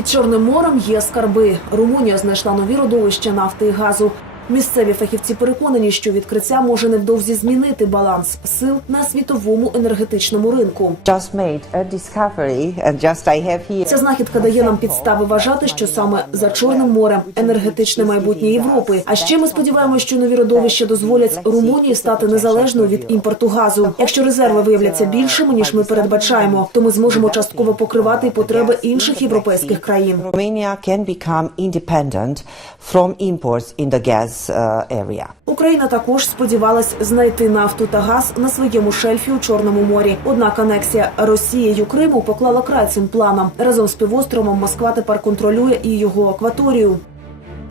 Під Чорним морем є скарби. Румунія знайшла нові родовища нафти і газу. Місцеві фахівці переконані, що відкриття може невдовзі змінити баланс сил на світовому енергетичному ринку. Ця знахідка дає нам підстави вважати, що саме за Чорним морем енергетичне майбутнє Європи. А ще ми сподіваємося, що нові родовища дозволять Румунії стати незалежною від імпорту газу. Якщо резерви виявляться більшими ніж ми передбачаємо, то ми зможемо частково покривати і потреби інших європейських країн. Romania can become independent from imports in the gas uh, area. Україна також сподівалась знайти нафту та газ на своєму шельфі у Чорному морі. Однак анексія Росією Криму поклала край цим планам. Разом з півостровом Москва тепер контролює і його акваторію.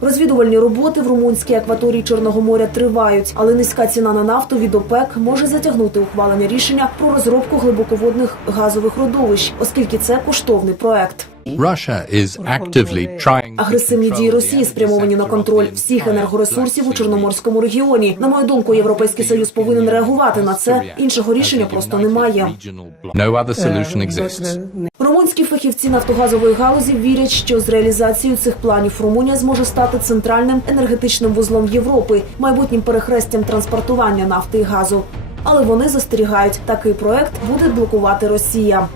Розвідувальні роботи в румунській акваторії Чорного моря тривають, але низька ціна на нафту від ОПЕК може затягнути ухвалення рішення про розробку глибоководних газових родовищ, оскільки це коштовний проект. Russia is actively Агресивні дії Росії спрямовані на контроль всіх енергоресурсів у Чорноморському регіоні. На мою думку, Європейський Союз повинен реагувати на це. Іншого рішення просто немає. No other solution exists. Румунські фахівці нафтогазової галузі вірять, що з реалізацією цих планів Румунія зможе стати центральним енергетичним вузлом Європи, майбутнім перехрестям транспортування нафти і газу. Але вони застерігають, такий проект буде блокувати Росія.